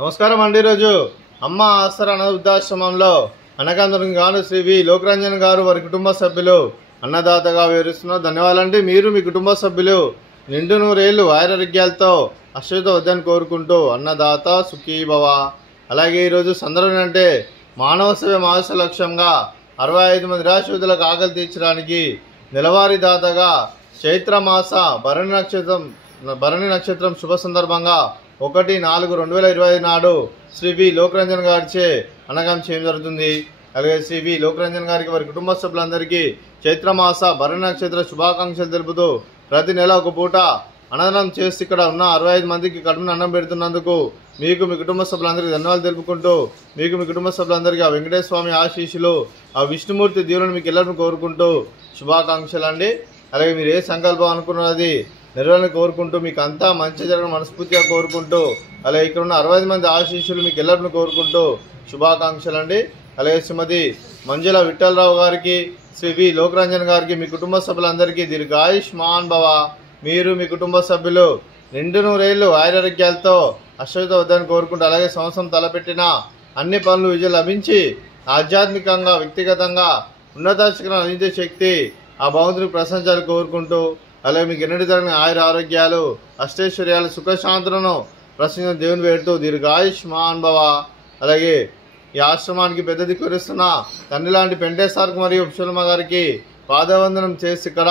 నమస్కారం అండి. ఈరోజు అమ్మ ఆసరా అనాథ వృద్ధాశ్రమంలో అన్నగాంధం గాను శ్రీ వి లోకరంజన్ గారు వారి కుటుంబ సభ్యులు అన్నదాతగా వివరిస్తున్నారు. ధన్యవాదాలండి. మీరు మీ కుటుంబ సభ్యులు నిండు నూరేళ్లు ఆయురారోగ్యాలతో అశ్వత వద్దని కోరుకుంటూ అన్నదాత సుఖీభవ. అలాగే ఈరోజు సందర్భం అంటే మానవ సేవ మాస లక్ష్యంగా 65 మంది నిరాశ్రితులకు ఆకలి తీర్చడానికి నెలవారీ దాతగా చైత్రమాస భరణి నక్షత్రం శుభ సందర్భంగా 1/4/2025 నాడు శ్రీ వి లోకరంజన్ గారిచే అన్నదానం చేయడం జరుగుతుంది. అలాగే శ్రీ వి లోకరంజన్ గారికి వారి కుటుంబ సభ్యులందరికీ చైత్రమాస భరణి నక్షత్ర శుభాకాంక్షలు తెలుపుతూ ప్రతి నెల ఒక పూట అన్నదానం చేసి ఇక్కడ ఉన్న 65 మందికి కడుపున అన్నం పెడుతున్నందుకు మీకు మీ కుటుంబ సభ్యులందరికీ ధన్యవాదాలు తెలుపుకుంటూ మీకు మీ కుటుంబ సభ్యులందరికీ ఆ వెంకటేశ్వర స్వామి ఆశీస్సులు ఆ విష్ణుమూర్తి దీవులను మీకు ಎಲ್ಲರನ್ನು కోరుకుంటూ శుభాకాంక్షలు అండి. అలాగే మీరు ఏ సంకల్పం అనుకున్నది నెరవేరాలని కోరుకుంటూ మీకు అంతా మంచి జరగడం మనస్ఫూర్తిగా కోరుకుంటూ అలాగే ఇక్కడ ఉన్న 65 మంది ఆశీస్సులు మీకు ಎಲ್ಲರನ್ನು కోరుకుంటూ శుభాకాంక్షలు అండి. అలాగే శ్రీమతి మంజుల విఠలరావు గారికి శ్రీ వి లోకరంజన్ గారికి మీ కుటుంబ సభ్యులందరికీ దీర్ఘాయుష్మాన్ భవ. మీరు మీ కుటుంబ సభ్యులు నిండు నూరేళ్లు ఆయురారోగ్యాలతో అశ్వత వద్దని కోరుకుంటూ అలాగే సంవత్సరం తలపెట్టిన అన్ని పనులు విజయం లభించి ఆధ్యాత్మికంగా వ్యక్తిగతంగా ఉన్నత శిఖరాలను అందించే శక్తి ఆ భగవంతుడికి ప్రశంసాలు కోరుకుంటూ అలాగే మీకు ఎన్నటి తరగని ఆయుర ఆరోగ్యాలు అష్టైశ్వర్యాలు సుఖశాంతులను ప్రశ్న దేవుని వేడుతూ దీర్ఘాయుష్మాన్ భవ. అలాగే ఈ ఆశ్రమానికి పెద్ద దిక్కురిస్తున్న తండ్రి లాంటి పెంటేశ్వరకు మరియు ఉప్సులమ్మ గారికి పాదవందనం చేసి ఇక్కడ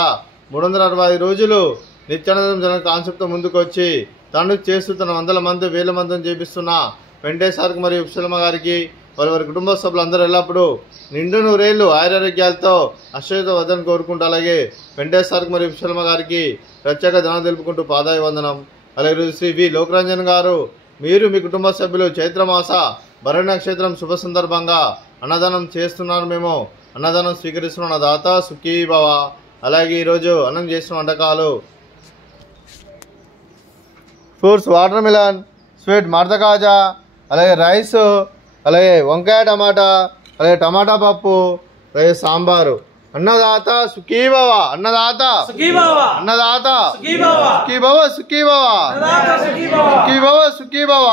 365 రోజులు నిత్యానందం జన కాన్సెప్ట్తో ముందుకు వచ్చి తండ్రి చేస్తూ తన వందల మంది వేల మందిని చేపిస్తున్న వెంకటేశ్వరకు మరియు ఉప్సులమ్మ గారికి వారి కుటుంబ సభ్యులందరూ ఎల్లప్పుడూ నిండు నూరేళ్లు ఆయురారోగ్యాలతో అశ్వత వద్దని కోరుకుంటూ అలాగే వెంకటేశ్వరకు మరియు ఉప్సులమ్మ గారికి ప్రత్యేక ధనం తెలుపుకుంటూ పాదాభివందనం. అలాగే శ్రీ వి లోకరంజన్ గారు మీరు మీ కుటుంబ సభ్యులు చైత్రమాస భరణి నక్షత్రం శుభ సందర్భంగా అన్నదానం చేస్తున్నారు. మేము అన్నదానం స్వీకరిస్తున్న దాత సుఖీభవ. అలాగే ఈరోజు అన్నం చేసిన వంటకాలు ఫ్రూట్స్ వాటర్ మిలన్, స్వీట్ మర్దకాజా, అలాగే రైస్, అలాగే వంకాయ టమాటా, అలాగే టమాటా పప్పు, అలాగే సాంబారు. అన్నదాత సుఖీభవ. అన్నదాత అన్నదాత సుఖీభవ సుఖీభవ సుఖీభవ సుఖీభవ.